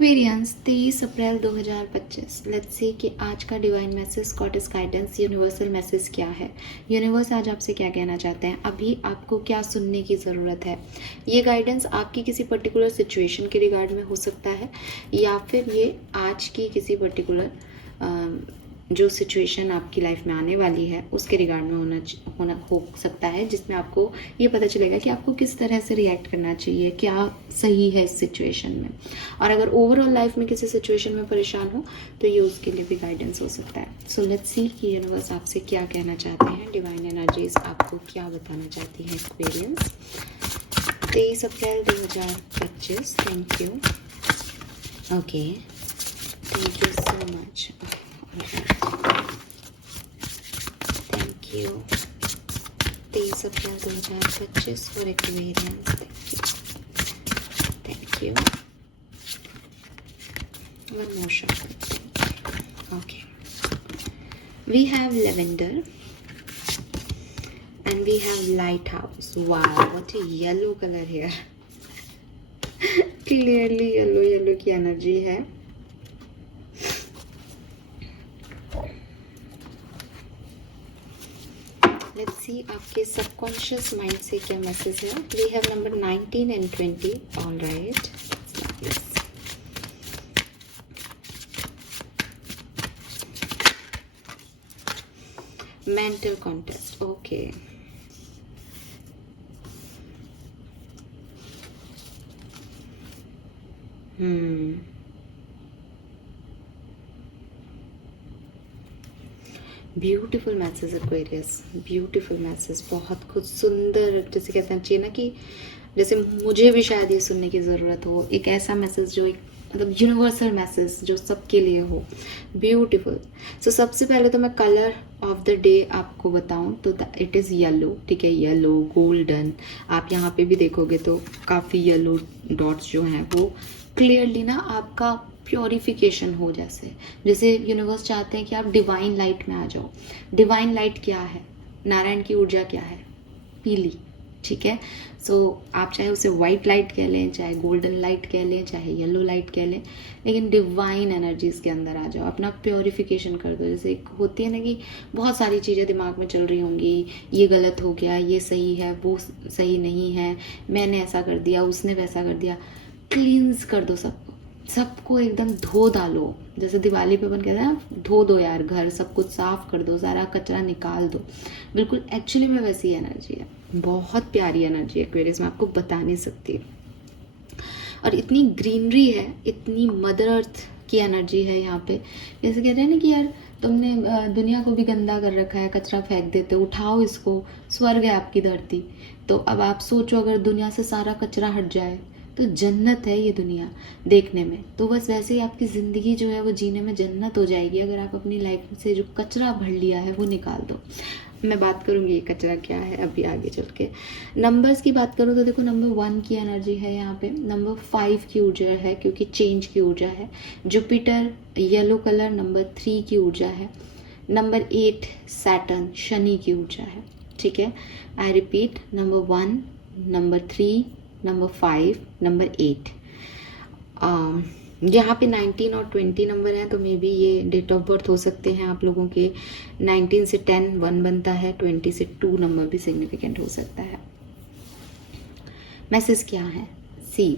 Aquarians 23 April 2025। Let's see कि आज का divine message, goddess guidance, universal message क्या है। यूनिवर्स आज आपसे क्या कहना चाहते हैं, अभी आपको क्या सुनने की ज़रूरत है। ये गाइडेंस आपकी किसी पर्टिकुलर सिचुएशन के रिगार्ड में हो सकता है, या फिर ये आज की किसी पर्टिकुलर जो सिचुएशन आपकी लाइफ में आने वाली है उसके रिगार्ड में हो सकता है, जिसमें आपको ये पता चलेगा कि आपको किस तरह से रिएक्ट करना चाहिए, क्या सही है इस सिचुएशन में। और अगर ओवरऑल लाइफ में किसी सिचुएशन में परेशान हो तो ये उसके लिए भी गाइडेंस हो सकता है। सो लेट्स सी कि यूनिवर्स आपसे क्या कहना चाहते हैं, डिवाइन एनर्जीज आपको क्या बताना चाहती है। Experience 23 April 2025। Thank you. Okay, thank you so much. Thank you. 23 April 2025 for Aquarians. Thank you. One more shot. Okay. We have lavender and we have lighthouse. Wow, what a yellow color here. Clearly yellow की energy है। Let's see आपके subconscious mind से क्या message है। We have number 19 and 20. All right. Let's mental contest. Okay. Beautiful message Aquarius, beautiful message, बहुत कुछ सुंदर। जैसे कहते हैं चाहिए ना कि जैसे मुझे भी शायद ये सुनने की ज़रूरत हो, एक ऐसा मैसेज जो एक मतलब यूनिवर्सल मैसेज जो सबके लिए हो। ब्यूटीफुल। सो सबसे पहले तो मैं कलर ऑफ द डे आपको बताऊं तो इट इज़ येलो। ठीक है, येलो गोल्डन। आप यहाँ पे भी देखोगे तो काफ़ी येलो डॉट्स जो हैं वो क्लियरली ना आपका प्योरिफिकेशन हो, जैसे यूनिवर्स चाहते हैं कि आप डिवाइन लाइट में आ जाओ। डिवाइन लाइट क्या है, नारायण की ऊर्जा क्या है, पीली। ठीक है, सो आप चाहे उसे वाइट लाइट कह लें, चाहे गोल्डन लाइट कह लें, चाहे येलो लाइट कह लें, लेकिन डिवाइन एनर्जीज के अंदर आ जाओ, अपना प्योरिफिकेशन कर दो। जैसे एक होती है ना कि बहुत सारी चीज़ें दिमाग में चल रही होंगी, ये गलत हो गया, ये सही है, वो सही नहीं है, मैंने ऐसा कर दिया, उसने वैसा कर दिया। क्लींस कर दो सबको एकदम धो डालो। जैसे दिवाली पे अपन कहते हैं ना, धो दो यार घर, सब कुछ साफ कर दो, सारा कचरा निकाल दो। बिल्कुल एक्चुअली में वैसी एनर्जी है, बहुत प्यारी एनर्जी है एक्वेरियस में, आपको बता नहीं सकती। और इतनी ग्रीनरी है, इतनी मदर अर्थ की एनर्जी है यहाँ पे। जैसे कहते हैं ना कि यार तुमने दुनिया को भी गंदा कर रखा है, कचरा फेंक देते, उठाओ इसको, स्वर्ग है आपकी धरती। तो अब आप सोचो अगर दुनिया से सारा कचरा हट जाए तो जन्नत है ये दुनिया देखने में। तो बस वैसे ही आपकी ज़िंदगी जो है वो जीने में जन्नत हो जाएगी अगर आप अपनी लाइफ से जो कचरा भर लिया है वो निकाल दो। मैं बात करूँगी ये कचरा क्या है अभी आगे चल के। नंबर्स की बात करूँ तो देखो नंबर 1 की एनर्जी है यहाँ पे, नंबर 5 की ऊर्जा है क्योंकि चेंज की ऊर्जा है। जुपिटर येलो कलर नंबर 3 की ऊर्जा है। नंबर 8 सैटर्न शनि की ऊर्जा है। ठीक है, I repeat, number 1, number 3, number 5, number 8। यहाँ पे 19 और 20 नंबर हैं तो मे बी ये डेट ऑफ बर्थ हो सकते हैं आप लोगों के। 19 से 10 1 बनता है, 20 से 2 नंबर भी सिग्निफिकेंट हो सकता है। मैसेज क्या है, सी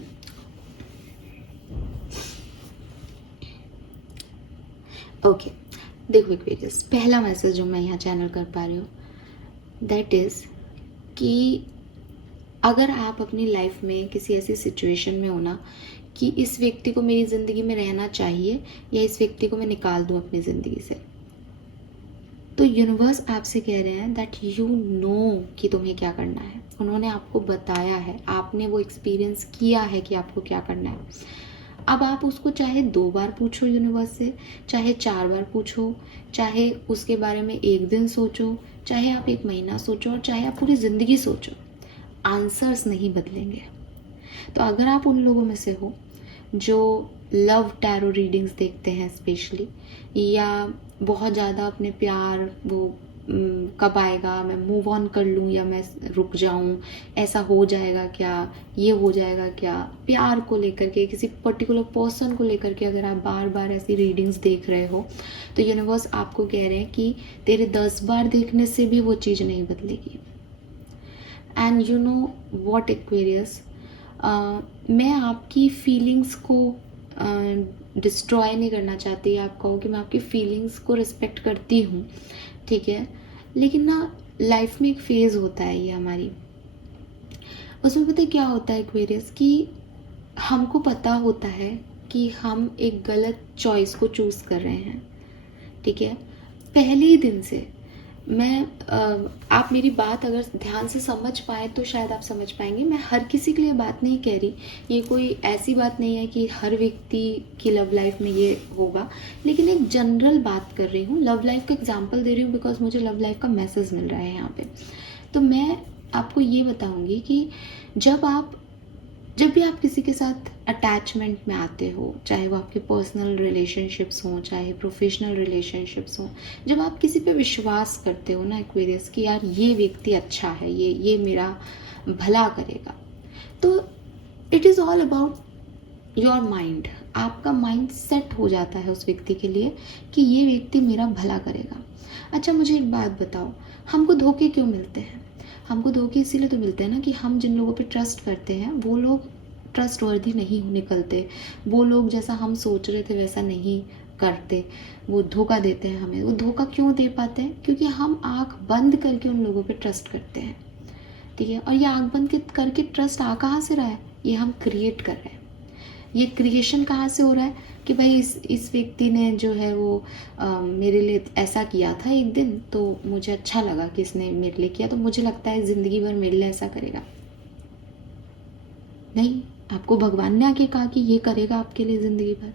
ओके। देखो एक्वेरियस, पहला मैसेज जो मैं यहाँ चैनल कर पा रही हूँ दैट इज़ कि अगर आप अपनी लाइफ में किसी ऐसी सिचुएशन में हो ना कि इस व्यक्ति को मेरी ज़िंदगी में रहना चाहिए या इस व्यक्ति को मैं निकाल दूँ अपनी ज़िंदगी से, तो यूनिवर्स आपसे कह रहे हैं दैट यू नो कि तुम्हें क्या करना है। उन्होंने आपको बताया है, आपने वो एक्सपीरियंस किया है कि आपको क्या करना है। अब आप उसको चाहे 2 बार पूछो यूनिवर्स से, चाहे 4 बार पूछो, चाहे उसके बारे में 1 दिन सोचो, चाहे आप 1 महीना सोचो, और चाहे आप पूरी ज़िंदगी सोचो, आंसर्स नहीं बदलेंगे। तो अगर आप उन लोगों में से हो जो लव टैरो रीडिंग्स देखते हैं स्पेशली, या बहुत ज़्यादा अपने प्यार वो कब आएगा, मैं मूव ऑन कर लूँ या मैं रुक जाऊँ, ऐसा हो जाएगा क्या, ये हो जाएगा क्या। प्यार को लेकर के, किसी पर्टिकुलर पर्सन को लेकर के अगर आप बार बार ऐसी रीडिंग्स देख रहे हो तो यूनिवर्स आपको कह रहे हैं कि तेरे 10 बार देखने से भी वो चीज़ नहीं बदलेगी। And you know what Aquarius, मैं आपकी फीलिंग्स को डिस्ट्रॉय नहीं करना चाहती। आप कहो कि मैं आपकी फीलिंग्स को रिस्पेक्ट करती हूँ, ठीक है, लेकिन ना लाइफ में एक फेज़ होता है ये हमारी, उसमें पता है क्या होता है एक्वेरियस, कि हमको पता होता है कि हम एक गलत चॉइस को चूज़ कर रहे हैं, ठीक है। पहले ही दिन से मैं आप मेरी बात अगर ध्यान से समझ पाए तो शायद आप समझ पाएंगे। मैं हर किसी के लिए बात नहीं कह रही, ये कोई ऐसी बात नहीं है कि हर व्यक्ति की लव लाइफ में ये होगा, लेकिन एक जनरल बात कर रही हूँ। लव लाइफ का एग्जांपल दे रही हूँ बिकॉज मुझे लव लाइफ का मैसेज मिल रहा है यहाँ पे। तो मैं आपको ये बताऊँगी कि जब भी आप किसी के साथ अटैचमेंट में आते हो, चाहे वो आपके पर्सनल रिलेशनशिप्स हों, चाहे प्रोफेशनल रिलेशनशिप्स हों, जब आप किसी पे विश्वास करते हो ना एक्वेरियस कि यार ये व्यक्ति अच्छा है, ये मेरा भला करेगा, तो it is all about your mind. आपका माइंड सेट हो जाता है उस व्यक्ति के लिए कि ये व्यक्ति मेरा भला करेगा। अच्छा मुझे एक बात बताओ, हमको धोखे क्यों मिलते हैं? हमको धोखे इसीलिए तो मिलते हैं ना कि हम जिन लोगों पे ट्रस्ट करते हैं वो लोग ट्रस्टवर्दी नहीं निकलते, वो लोग जैसा हम सोच रहे थे वैसा नहीं करते, वो धोखा देते हैं हमें। वो धोखा क्यों दे पाते हैं? क्योंकि हम आँख बंद करके उन लोगों पे ट्रस्ट करते हैं, ठीक है। और ये आँख बंद करके ट्रस्ट आ कहाँ से रहा है? ये हम क्रिएट कर रहे हैं। ये क्रिएशन कहाँ से हो रहा है कि भाई इस व्यक्ति ने जो है वो मेरे लिए ऐसा किया था एक दिन, तो मुझे अच्छा लगा कि इसने मेरे लिए किया, तो मुझे लगता है ज़िंदगी भर मेरे लिए ऐसा करेगा। नहीं, आपको भगवान ने आके कहा कि ये करेगा आपके लिए ज़िंदगी भर?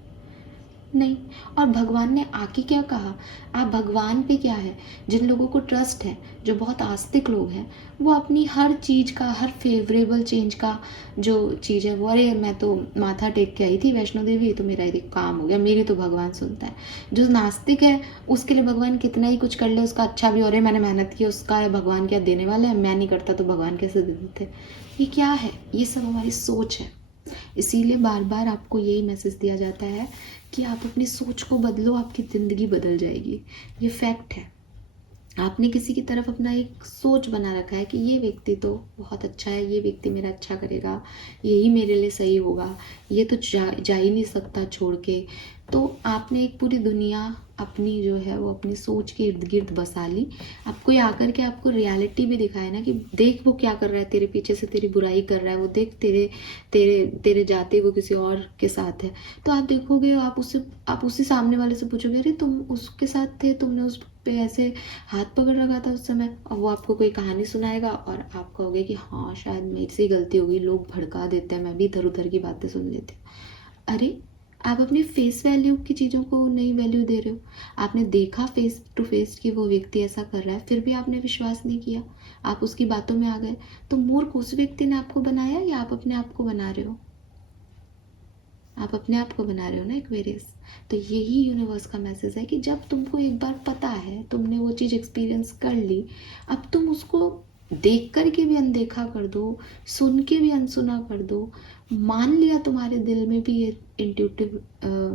नहीं। और भगवान ने आके क्या कहा? आप भगवान पे क्या है, जिन लोगों को ट्रस्ट है, जो बहुत आस्तिक लोग हैं, वो अपनी हर चीज़ का, हर फेवरेबल चेंज का जो चीज़ है वो, अरे मैं तो माथा टेक के आई थी वैष्णो देवी तो मेरा ये काम हो गया, मेरी तो भगवान सुनता है। जो नास्तिक है उसके लिए भगवान कितना ही कुछ कर ले उसका अच्छा भी, अरे मैंने मेहनत की उसका भगवान क्या देने वाला है, मैं नहीं करता तो भगवान कैसे दे देते। ये क्या है? ये सब हमारी सोच है। इसीलिए बार बार आपको यही मैसेज दिया जाता है कि आप अपनी सोच को बदलो, आपकी ज़िंदगी बदल जाएगी। ये फैक्ट है। आपने किसी की तरफ अपना एक सोच बना रखा है कि ये व्यक्ति तो बहुत अच्छा है, ये व्यक्ति मेरा अच्छा करेगा, यही मेरे लिए सही होगा, ये तो जा ही नहीं सकता छोड़ के। तो आपने एक पूरी दुनिया अपनी जो है वो अपनी सोच के इर्द गिर्द बसा ली। अब कोई आकर के आपको रियलिटी भी दिखाए ना कि देख वो क्या कर रहा है, तेरे पीछे से तेरी बुराई कर रहा है, वो देख तेरे तेरे तेरे जाते वो किसी और के साथ है, तो आप देखोगे, आप उसी सामने वाले से पूछोगे अरे तुम उसके साथ थे, तुमने उस पे ऐसे हाथ पकड़ रखा था उस समय, और वो आपको कोई कहानी सुनाएगा और आप कहोगे कि हाँ शायद मेरी से गलती होगी, लोग भड़का देते हैं, मैं भी इधर उधर की बातें सुन लेती हूँ। अरे आप अपनी फेस वैल्यू की चीज़ों को नहीं वैल्यू दे रहे हो। आपने देखा फेस टू फेस कि वो व्यक्ति ऐसा कर रहा है, फिर भी आपने विश्वास नहीं किया, आप उसकी बातों में आ गए। तो मूर्ख उस व्यक्ति ने आपको बनाया या आप अपने आप को बना रहे हो? आप अपने आप को बना रहे हो ना एक्वेरियस। तो यही यूनिवर्स का मैसेज है कि जब तुमको एक बार पता है, तुमने वो चीज़ एक्सपीरियंस कर ली, अब तुम उसको देख कर के भी अनदेखा कर दो, सुन के भी अनसुना कर दो। मान लिया तुम्हारे दिल में भी ये इंट्यूटिव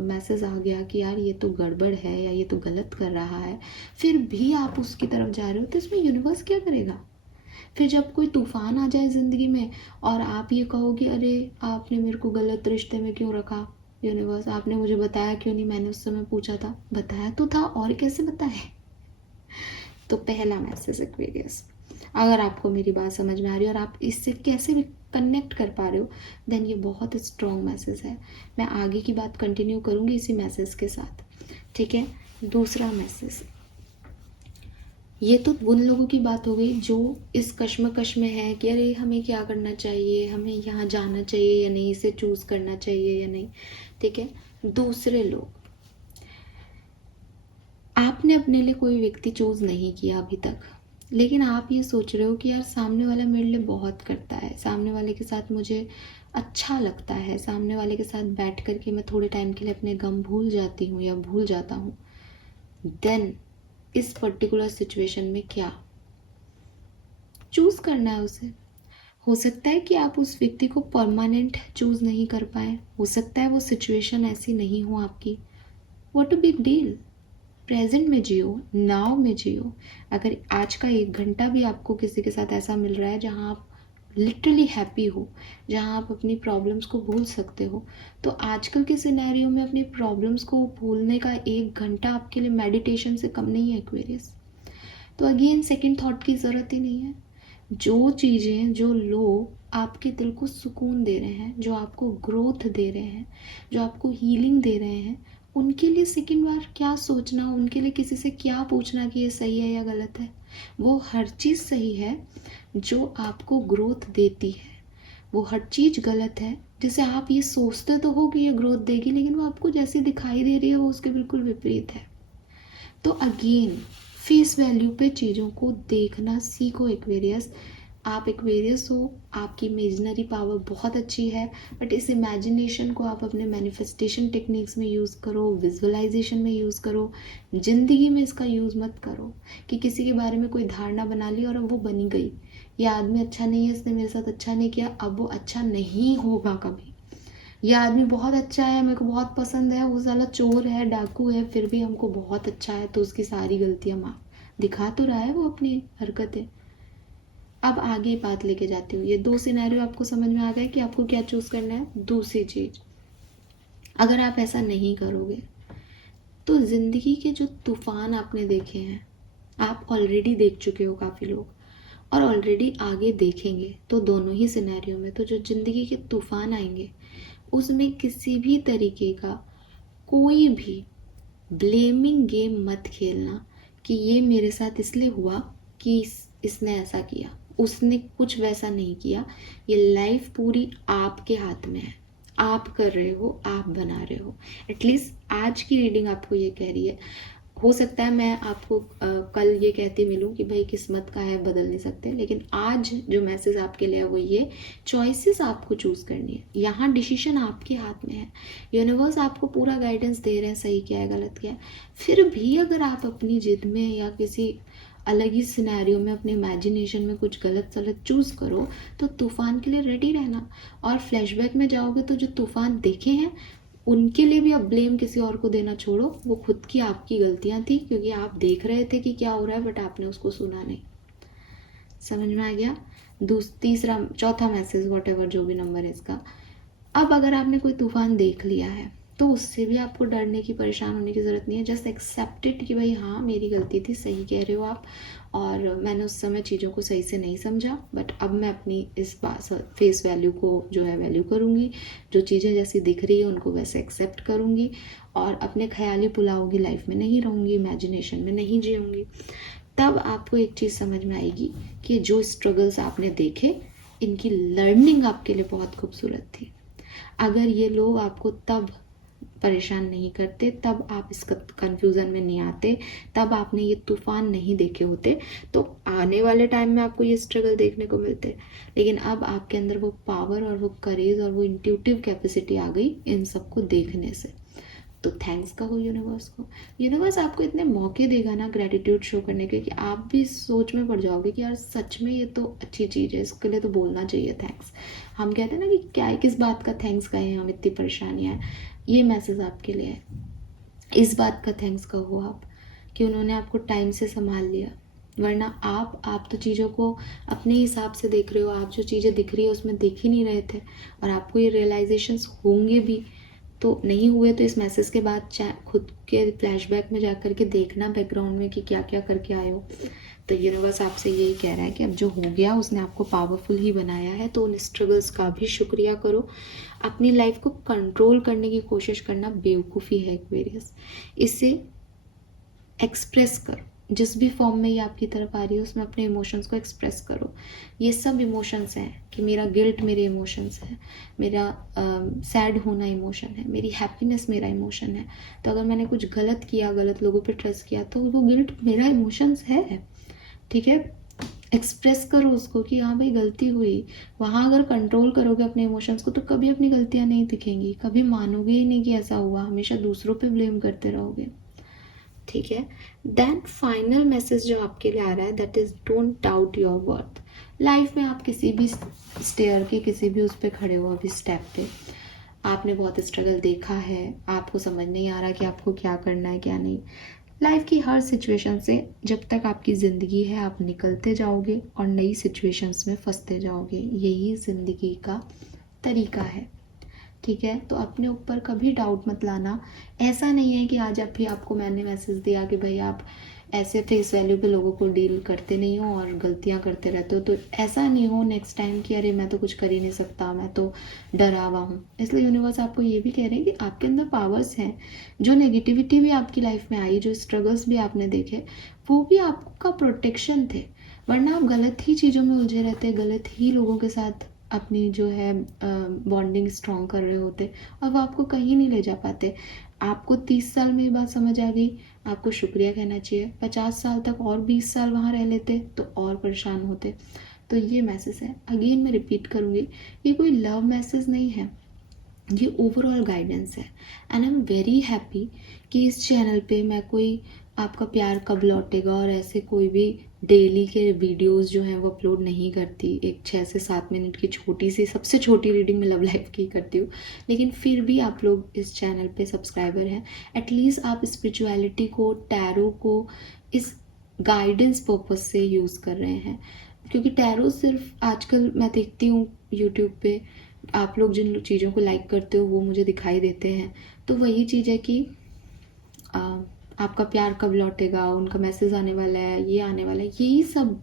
मैसेज आ गया कि यार ये तो गड़बड़ है या ये तो गलत कर रहा है, फिर भी आप उसकी तरफ जा रहे हो, तो इसमें यूनिवर्स क्या करेगा? फिर जब कोई तूफान आ जाए ज़िंदगी में और आप ये कहो कि अरे आपने मेरे को गलत रिश्ते में क्यों रखा, यूनिवर्स आपने मुझे बताया क्यों नहीं, मैंने उस समय पूछा था, बताया तो था और कैसे बताए। तो पहला मैसेज एक्वेरियस, अगर आपको मेरी बात समझ में आ रही है और आप इससे कैसे भी कनेक्ट कर पा रहे हो, देन ये बहुत स्ट्रॉन्ग मैसेज है। मैं आगे की बात कंटिन्यू करूँगी इसी मैसेज के साथ, ठीक है। दूसरा मैसेज, ये तो उन लोगों की बात हो गई जो इस कश्मकश में है कि अरे हमें क्या करना चाहिए, हमें यहाँ जाना चाहिए या नहीं, इसे चूज़ करना चाहिए या नहीं, ठीक है। दूसरे लोग, आपने अपने लिए कोई व्यक्ति चूज़ नहीं किया अभी तक, लेकिन आप ये सोच रहे हो कि यार सामने वाला मेरे लिए बहुत करता है, सामने वाले के साथ मुझे अच्छा लगता है, सामने वाले के साथ बैठ कर के मैं थोड़े टाइम के लिए अपने गम भूल जाती हूँ या भूल जाता हूँ। देन इस पर्टिकुलर सिचुएशन में क्या चूज करना है उसे। हो सकता है कि आप उस व्यक्ति को परमानेंट चूज नहीं कर पाए, हो सकता है वो सिचुएशन ऐसी नहीं हो आपकी। What a big deal. Present में जियो, नाउ में जियो। अगर आज का 1 घंटा भी आपको किसी के साथ ऐसा मिल रहा है जहाँ आप लिटरली हैप्पी हो, जहाँ आप अपनी प्रॉब्लम्स को भूल सकते हो, तो आजकल के सिनेरियो में अपनी प्रॉब्लम्स को भूलने का 1 घंटा आपके लिए मेडिटेशन से कम नहीं है एक्वेरियस। तो अगेन सेकंड थॉट की ज़रूरत ही नहीं है। जो चीज़ें, जो लोग आपके दिल को सुकून दे रहे हैं, जो आपको ग्रोथ दे रहे हैं, जो आपको हीलिंग दे रहे हैं, उनके लिए सेकंड बार क्या सोचना, उनके लिए किसी से क्या पूछना कि ये सही है या गलत है। वो हर चीज़ सही है जो आपको ग्रोथ देती है, वो हर चीज़ गलत है जिसे आप ये सोचते तो हो कि ये ग्रोथ देगी, लेकिन वो आपको जैसी दिखाई दे रही है वो उसके बिल्कुल विपरीत है। तो अगेन फेस वैल्यू पे चीज़ों को देखना सीखो एक्वेरियस। आप एक्वेरियस हो, आपकी इमेजिनरी पावर बहुत अच्छी है, बट इस इमेजिनेशन को आप अपने मैनिफेस्टेशन टेक्निक्स में यूज़ करो, विजुअलाइजेशन में यूज़ करो। ज़िंदगी में इसका यूज़ मत करो कि किसी के बारे में कोई धारणा बना ली और अब वो बनी गई। ये आदमी अच्छा नहीं है, इसने मेरे साथ अच्छा नहीं किया, अब वो अच्छा नहीं होगा कभी। यह आदमी बहुत अच्छा है, मेरे को बहुत पसंद है, वो साला चोर है, डाकू है, फिर भी हमको बहुत अच्छा है, तो उसकी सारी गलतियां माफ दिखा तो रहा है वो अपनी हरकतें। अब आगे बात लेके जाती हूँ। ये 2 सिनेरियो आपको समझ में आ गए कि आपको क्या चूज करना है। दूसरी चीज, अगर आप ऐसा नहीं करोगे तो जिंदगी के जो तूफान आपने देखे हैं, आप ऑलरेडी देख चुके हो काफ़ी लोग, और ऑलरेडी आगे देखेंगे, तो दोनों ही सिनेरियो में तो जो जिंदगी के तूफान आएंगे उसमें किसी भी तरीके का कोई भी ब्लेमिंग गेम मत खेलना कि ये मेरे साथ इसलिए हुआ कि इसने ऐसा किया, उसने कुछ वैसा नहीं किया। ये लाइफ पूरी आपके हाथ में है, आप कर रहे हो, आप बना रहे हो। एटलीस्ट आज की रीडिंग आपको ये कह रही है। हो सकता है मैं आपको कल ये कहती मिलूं कि भाई किस्मत का है, बदल नहीं सकते, लेकिन आज जो मैसेज आपके लिए है वो ये, चॉइसेस आपको चूज करनी है। यहाँ डिसीजन आपके हाथ में है। यूनिवर्स आपको पूरा गाइडेंस दे रहे हैं सही क्या है गलत क्या है। फिर भी अगर आप अपनी जिद में या किसी अलग ही सिनेरियो में अपने इमेजिनेशन में कुछ गलत सलत चूज करो, तो तूफान के लिए रेडी रहना। और फ्लैशबैक में जाओगे तो जो तूफान देखे हैं उनके लिए भी अब ब्लेम किसी और को देना छोड़ो। वो खुद की आपकी गलतियां थी, क्योंकि आप देख रहे थे कि क्या हो रहा है, बट आपने उसको सुना नहीं। समझ में आ गया। तीसरा चौथा मैसेज, वॉट एवर जो भी नंबर है इसका, अब अगर आपने कोई तूफान देख लिया है तो उससे भी आपको डरने की, परेशान होने की ज़रूरत नहीं है। जस्ट एक्सेप्ट इट कि भाई हाँ मेरी गलती थी, सही कह रहे हो आप, और मैंने उस समय चीज़ों को सही से नहीं समझा, बट अब मैं अपनी इस बात फेस वैल्यू को जो है वैल्यू करूँगी। जो चीज़ें जैसी दिख रही है उनको वैसे एक्सेप्ट करूँगी, और अपने ख्याली पुलाव की लाइफ में नहीं रहूँगी, इमेजिनेशन में नहीं जीऊँगी। तब आपको एक चीज़ समझ में आएगी कि जो स्ट्रगल्स आपने देखे, इनकी लर्निंग आपके लिए बहुत खूबसूरत थी। अगर ये लोग आपको तब परेशान नहीं करते, तब आप इस कंफ्यूजन में नहीं आते, तब आपने ये तूफान नहीं देखे होते, तो आने वाले टाइम में आपको ये स्ट्रगल देखने को मिलते। लेकिन अब आपके अंदर वो पावर और वो करेज और वो इंट्यूटिव कैपेसिटी आ गई इन सबको देखने से। तो थैंक्स कहो यूनिवर्स को। यूनिवर्स आपको इतने मौके देगा ना ग्रेटिट्यूड शो करने के, कि आप भी सोच में पड़ जाओगे कि यार सच में ये तो अच्छी चीज़ है, इसके लिए तो बोलना चाहिए थैंक्स। हम कहते हैं ना कि क्या है, किस बात का थैंक्स कहें, हम इतनी परेशानियाँ हैं। ये मैसेज आपके लिए है। इस बात का थैंक्स कहो आप कि उन्होंने आपको टाइम से संभाल लिया। वरना आप तो चीज़ों को अपने हिसाब से देख रहे हो, आप जो चीज़ें दिख रही है उसमें देख ही नहीं रहे थे, और आपको ये रियलाइजेशंस होंगे भी, तो नहीं हुए तो इस मैसेज के बाद खुद के फ्लैशबैक में जा कर के देखना बैकग्राउंड में कि क्या क्या करके आए हो। तो यूनिवर्स आपसे यही कह रहा है कि अब जो हो गया उसने आपको पावरफुल ही बनाया है, तो उन स्ट्रगल्स का भी शुक्रिया करो। अपनी लाइफ को कंट्रोल करने की कोशिश करना बेवकूफ़ी है एक्वेरियस। इसे एक्सप्रेस करो, जिस भी फॉर्म में ये आपकी तरफ आ रही है उसमें अपने इमोशंस को एक्सप्रेस करो। ये सब इमोशंस हैं कि मेरा गिल्ट मेरे इमोशंस है, मेरा सैड होना इमोशन है, मेरी हैप्पीनेस मेरा इमोशन है। तो अगर मैंने कुछ गलत किया, गलत लोगों पे ट्रस्ट किया, तो वो गिल्ट मेरा इमोशंस है। ठीक है, एक्सप्रेस करो उसको कि हाँ भाई गलती हुई। वहाँ अगर कंट्रोल करोगे अपने इमोशंस को तो कभी अपनी गलतियाँ नहीं दिखेंगी, कभी मानोगे ही नहीं कि ऐसा हुआ, हमेशा दूसरों पे ब्लेम करते रहोगे। ठीक है। देन फाइनल मैसेज जो आपके लिए आ रहा है that is don't doubt your worth. Life में आप किसी भी स्टेयर के किसी भी उस पर खड़े हो, अभी स्टेप पे आपने बहुत स्ट्रगल देखा है, आपको समझ नहीं आ रहा कि आपको क्या करना है क्या नहीं। लाइफ की हर सिचुएशन से जब तक आपकी ज़िंदगी है आप निकलते जाओगे और नई सिचुएशंस में फंसते जाओगे, यही ज़िंदगी का तरीका है। ठीक है, तो अपने ऊपर कभी डाउट मत लाना। ऐसा नहीं है कि आज अभी आपको मैंने मैसेज दिया कि भाई आप ऐसे फेस वैल्यू पे लोगों को डील करते नहीं हो और गलतियां करते रहते हो, तो ऐसा नहीं हो नेक्स्ट टाइम कि अरे मैं तो कुछ कर ही नहीं सकता, मैं तो डरा हुआ हूँ। इसलिए यूनिवर्स आपको ये भी कह रहे हैं कि आपके अंदर पावर्स हैं। जो नेगेटिविटी भी आपकी लाइफ में आई, जो स्ट्रगल्स भी आपने देखे, वो भी आपका प्रोटेक्शन थे। वरना आप गलत ही चीज़ों में उलझे रहते, गलत ही लोगों के साथ अपनी जो है बॉन्डिंग स्ट्रॉन्ग कर रहे होते और वो आपको कहीं नहीं ले जा पाते। आपको 30 साल में ये बात समझ आ गई, आपको शुक्रिया कहना चाहिए। 50 साल तक और 20 साल वहाँ रह लेते तो और परेशान होते। तो ये मैसेज है, अगेन मैं रिपीट करूँगी, ये कोई लव मैसेज नहीं है, ये ओवरऑल गाइडेंस है। And I am very happy कि इस चैनल पे मैं कोई आपका प्यार कब लौटेगा और ऐसे कोई भी डेली के वीडियोस जो हैं वो अपलोड नहीं करती। एक 6 से 7 मिनट की छोटी सी, सबसे छोटी रीडिंग में लव लाइफ की करती हूँ, लेकिन फिर भी आप लोग इस चैनल पे सब्सक्राइबर हैं। एटलीस्ट आप स्पिरिचुअलिटी को, टैरो को इस गाइडेंस पर्पज से यूज़ कर रहे हैं। क्योंकि टैरो सिर्फ आजकल मैं देखती हूँ यूट्यूब पे आप लोग जिन चीज़ों को लाइक करते हो वो मुझे दिखाई देते हैं, तो वही चीज़ है कि आपका प्यार कब लौटेगा, उनका मैसेज आने वाला है, ये आने वाला है, यही सब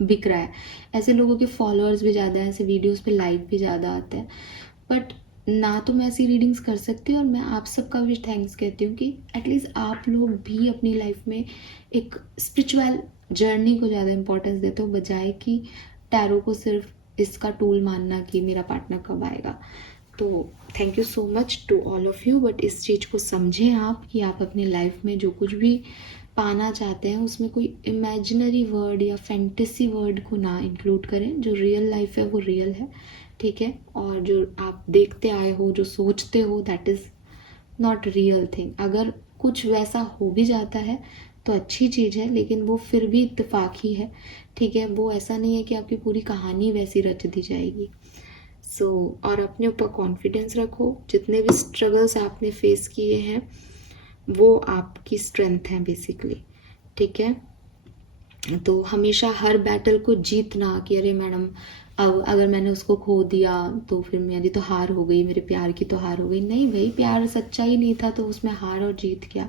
बिक रहा है। ऐसे लोगों के फॉलोअर्स भी ज़्यादा हैं, ऐसे वीडियोस पे लाइक भी ज़्यादा आते हैं, बट ना तो मैं ऐसी रीडिंग्स कर सकती, और मैं आप सबका भी थैंक्स कहती हूँ कि एटलीस्ट आप लोग भी अपनी लाइफ में एक स्पिरिचुअल जर्नी को ज़्यादा इंपॉर्टेंस देते हो, बजाय कि टैरो को सिर्फ इसका टूल मानना कि मेरा पार्टनर कब आएगा। तो thank you so much to all of you. But इस चीज़ को समझें आप कि आप अपनी लाइफ में जो कुछ भी पाना चाहते हैं उसमें कोई इमेजिनरी वर्ड या फैंटेसी वर्ड को ना इंक्लूड करें। जो रियल लाइफ है वो रियल है, ठीक है, और जो आप देखते आए हो, जो सोचते हो, that is not real thing. अगर कुछ वैसा हो भी जाता है तो अच्छी चीज़ है, लेकिन वो फिर भी इत्तेफाक ही है, ठीक है। वो ऐसा नहीं है कि आपकी पूरी कहानी वैसी रच दी जाएगी। और अपने ऊपर कॉन्फिडेंस रखो। जितने भी स्ट्रगल्स आपने फेस किए हैं वो आपकी स्ट्रेंथ है बेसिकली, ठीक है। तो हमेशा हर बैटल को जीतना कि अरे मैडम अब अगर मैंने उसको खो दिया तो फिर मेरी तो हार हो गई, मेरे प्यार की तो हार हो गई। नहीं भाई, प्यार सच्चा ही नहीं था तो उसमें हार और जीत क्या,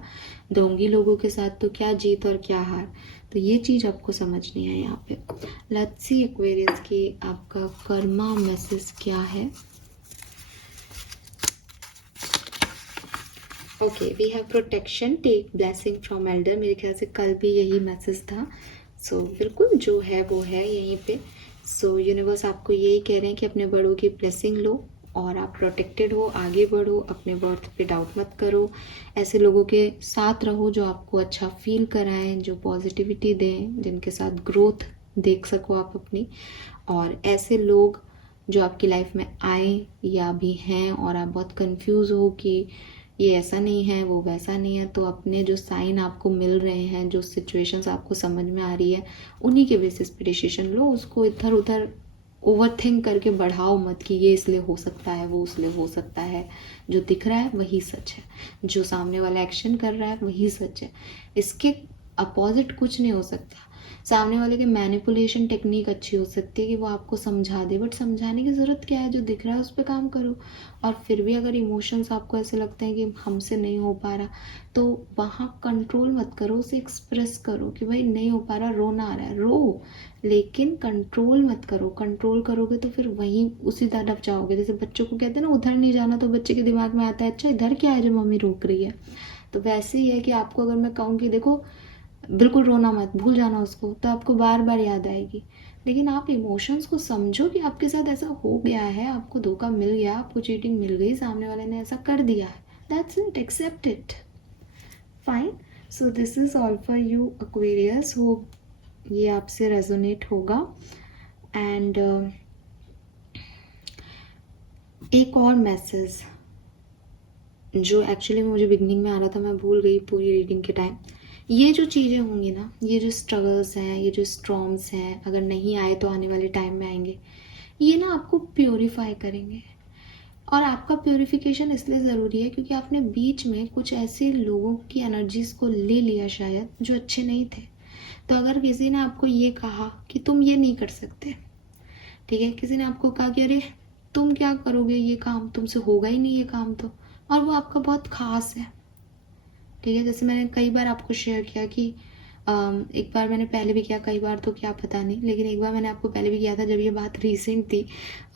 दोंगी लोगों के साथ तो क्या जीत और क्या हार। तो ये चीज़ आपको समझनी है यहाँ पे। लेट्स सी एक्वेरियस की आपका कर्मा मैसेज क्या है। Okay, we have protection, take blessing from elder. मेरे ख्याल से कल भी यही मैसेज था। बिल्कुल जो है वो है यहीं पे। यूनिवर्स आपको यही कह रहे हैं कि अपने बड़ों की ब्लेसिंग लो और आप प्रोटेक्टेड हो, आगे बढ़ो, अपने वर्थ पे डाउट मत करो। ऐसे लोगों के साथ रहो जो आपको अच्छा फील कराएं, जो पॉजिटिविटी दें, जिनके साथ ग्रोथ देख सको आप अपनी। और ऐसे लोग जो आपकी लाइफ में आए या भी हैं और आप बहुत कंफ्यूज हो कि ये ऐसा नहीं है वो वैसा नहीं है, तो अपने जो साइन आपको मिल रहे हैं, जो सिचुएशंस आपको समझ में आ रही है, उन्हीं के बेसिस पे डिसीजन लो। उसको इधर उधर ओवर थिंक करके बढ़ाओ मत कि ये इसलिए हो सकता है, वो इसलिए हो सकता है। जो दिख रहा है वही सच है, जो सामने वाला एक्शन कर रहा है वही सच है। इसके अपोजिट कुछ नहीं हो सकता। सामने वाले की मैनिपुलेशन टेक्निक अच्छी हो सकती है कि वो आपको समझा दे, बट समझाने की ज़रूरत क्या है, जो दिख रहा है उस पर काम करो। और फिर भी अगर इमोशंस आपको ऐसे लगते हैं कि हमसे नहीं हो पा रहा, तो वहाँ कंट्रोल मत करो, उसे एक्सप्रेस करो कि भाई नहीं हो पा रहा, रोना आ रहा है, रो, लेकिन कंट्रोल मत करो। कंट्रोल करोगे तो फिर वहीं उसी तरफ जाओगे। जैसे बच्चों को कहते हैं ना उधर नहीं जाना, तो बच्चे के दिमाग में आता है अच्छा इधर क्या है जो मम्मी रोक रही है। तो वैसे ही है कि आपको अगर मैं कहूँ कि देखो बिल्कुल रोना मत, भूल जाना उसको, तो आपको बार बार याद आएगी। लेकिन आप इमोशंस को समझो कि आपके साथ ऐसा हो गया है, आपको धोखा मिल गया, आपको चीटिंग मिल गई, सामने वाले ने ऐसा कर दिया है, that's it, except it, fine. So this is all for you Aquarius. Hope ये आपसे रेजोनेट होगा। एंड एक और मैसेज जो एक्चुअली मुझे बिगनिंग में आ रहा था, मैं भूल गई पूरी रीडिंग के टाइम, ये जो चीज़ें होंगी ना, ये जो स्ट्रगल्स हैं, ये जो स्ट्रॉम्स हैं, अगर नहीं आए तो आने वाले टाइम में आएंगे, ये ना आपको प्योरीफाई करेंगे। और आपका प्योरीफिकेशन इसलिए ज़रूरी है क्योंकि आपने बीच में कुछ ऐसे लोगों की एनर्जीज़ को ले लिया शायद जो अच्छे नहीं थे। तो अगर किसी ने आपको ये कहा कि तुम ये नहीं कर सकते, ठीक है, किसी ने आपको कहा कि अरे तुम क्या करोगे, ये काम तुमसे होगा ही नहीं ये काम, तो और वो आपका बहुत ख़ास है, ठीक है। जैसे मैंने कई बार आपको शेयर किया कि एक बार मैंने पहले भी किया, कई बार तो क्या पता नहीं, लेकिन एक बार मैंने आपको पहले भी किया था जब ये बात रीसेंट थी,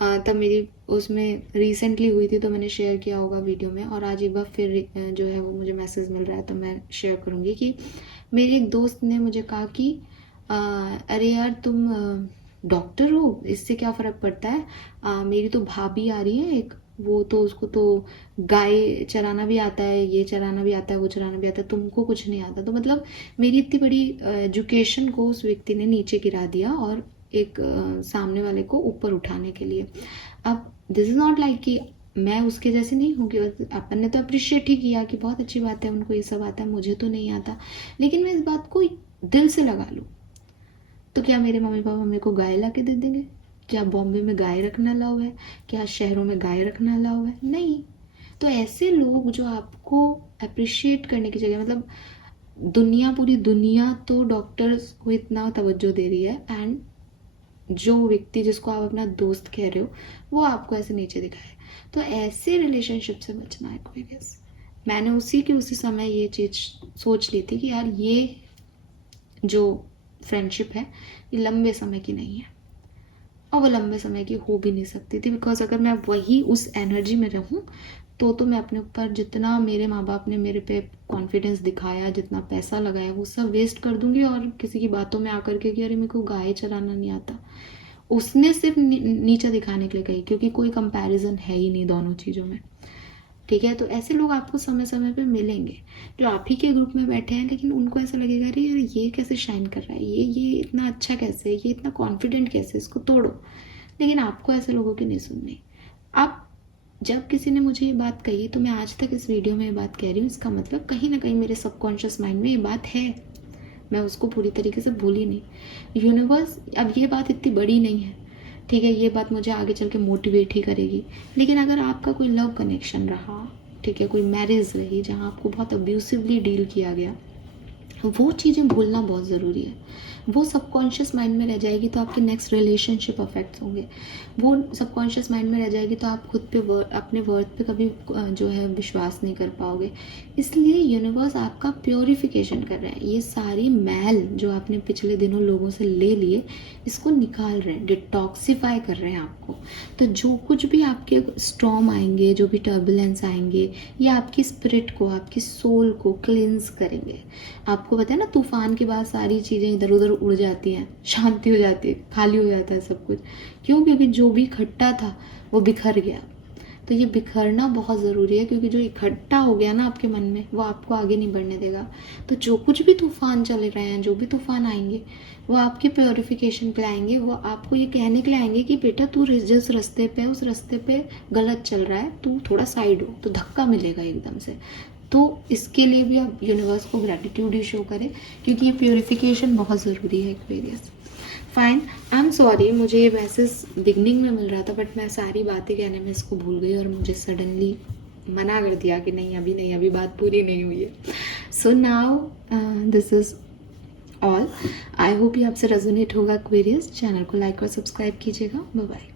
तब मेरी उसमें रिसेंटली हुई थी तो मैंने शेयर किया होगा वीडियो में। और आज एक बार फिर जो है वो मुझे मैसेज मिल रहा है तो मैं शेयर करूँगी कि मेरे एक दोस्त ने मुझे कहा कि अरे यार तुम डॉक्टर हो, इससे क्या फ़र्क पड़ता है, मेरी तो भाभी आ रही है एक, वो तो उसको तो गाय चराना भी आता है, ये चराना भी आता है, वो चराना भी आता है, तुमको कुछ नहीं आता। तो मतलब मेरी इतनी बड़ी एजुकेशन को उस व्यक्ति ने नीचे गिरा दिया और एक सामने वाले को ऊपर उठाने के लिए। अब दिस इज़ नॉट लाइक कि मैं उसके जैसे नहीं हूँ कि अपन ने तो अप्रिशिएट ही किया कि बहुत अच्छी बात है, उनको ये सब आता है, मुझे तो नहीं आता, लेकिन मैं इस बात को दिल से लगा लूँ तो क्या मेरे मम्मी पापा मेरे को गाय ला के दे देंगे? क्या बॉम्बे में गाय रखना अलाउ है? क्या शहरों में गाय रखना अलाउ है? नहीं। तो ऐसे लोग जो आपको अप्रिशिएट करने की जगह, मतलब दुनिया, पूरी दुनिया तो डॉक्टर्स को इतना तवज्जो दे रही है, एंड जो व्यक्ति जिसको आप अपना दोस्त कह रहे हो वो आपको ऐसे नीचे दिखाए, तो ऐसे रिलेशनशिप से बचना है एक्वेरियस। मैंने उसी समय ये चीज़ सोच ली थी कि यार ये जो फ्रेंडशिप है ये लंबे समय की नहीं है, और वो लंबे समय की हो भी नहीं सकती थी, बिकॉज अगर मैं वही उस एनर्जी में रहूँ तो मैं अपने ऊपर जितना मेरे माँ बाप ने मेरे पे कॉन्फिडेंस दिखाया, जितना पैसा लगाया, वो सब वेस्ट कर दूंगी। और किसी की बातों में आकर के कि अरे मेरे को गाय चराना नहीं आता, उसने सिर्फ नीचा दिखाने के लिए कही, क्योंकि कोई कंपैरिजन है ही नहीं दोनों चीज़ों में, ठीक है। तो ऐसे लोग आपको समय समय पे मिलेंगे जो आप ही के ग्रुप में बैठे हैं, लेकिन उनको ऐसा लगेगा अरे यार ये कैसे शाइन कर रहा है, ये इतना अच्छा कैसे है, ये इतना कॉन्फिडेंट कैसे, इसको तोड़ो। लेकिन आपको ऐसे लोगों की नहीं सुननी। आप जब किसी ने मुझे ये बात कही तो मैं आज तक इस वीडियो में ये बात कह रही हूँ, इसका मतलब कहीं ना कहीं मेरे सबकॉन्शियस माइंड में ये बात है, मैं उसको पूरी तरीके से भूली नहीं। यूनिवर्स, अब ये बात इतनी बड़ी नहीं है, ठीक है, ये बात मुझे आगे चल के मोटिवेट ही करेगी, लेकिन अगर आपका कोई लव कनेक्शन रहा, ठीक है, कोई मैरिज रही जहाँ आपको बहुत अब्यूसिवली डील किया गया, वो चीज़ें भूलना बहुत ज़रूरी है। वो सबकॉन्शियस माइंड में रह जाएगी तो आपके नेक्स्ट रिलेशनशिप अफेक्ट होंगे, वो सबकॉन्शियस माइंड में रह जाएगी तो आप खुद पे अपने वर्थ पे कभी जो है विश्वास नहीं कर पाओगे। इसलिए यूनिवर्स आपका प्योरीफिकेशन कर रहा है, ये सारी मैल जो आपने पिछले दिनों लोगों से ले लिए इसको निकाल रहे हैं, डिटॉक्सिफाई कर रहे हैं आपको। तो जो कुछ भी आपके स्टॉर्म आएंगे, जो भी टर्बुलेंस आएंगे, ये आपकी स्पिरिट को, आपकी सोल को क्लींस करेंगे। आपको पता है ना, तूफान के बाद सारी चीज़ें इधर उधर उड़ जाती हैं, शांति हो जाती है, खाली हो जाता है सब कुछ। क्यों? क्योंकि जो भी इकट्ठा था वो बिखर गया। तो ये बिखरना बहुत ज़रूरी है, क्योंकि जो इकट्ठा हो गया ना आपके मन में, वो आपको आगे नहीं बढ़ने देगा। तो जो कुछ भी तूफान चल रहे हैं, जो भी तूफान आएंगे, वो आपके प्योरीफिकेशन के लिए आएंगे, वो आपको ये कहने के लिए आएंगे कि बेटा तू जिस रास्ते पे, उस रास्ते पे गलत चल रहा है, तू थोड़ा साइड हो, तो धक्का मिलेगा एकदम से। तो इसके लिए भी आप यूनिवर्स को ग्रैटिट्यूड ही शो करें, क्योंकि ये प्योरीफिकेशन बहुत ज़रूरी है Aquarius. Fine, I am sorry, मुझे ये मैसेज बिगनिंग में मिल रहा था, बट मैं सारी बातें कहने में इसको भूल गई और मुझे सडनली मना कर दिया कि नहीं अभी नहीं, अभी बात पूरी नहीं हुई है। So now this is all. I hope ये आपसे रेजोनेट होगा एक्वेरियस। चैनल को लाइक और सब्सक्राइब कीजिएगा। Bye bye.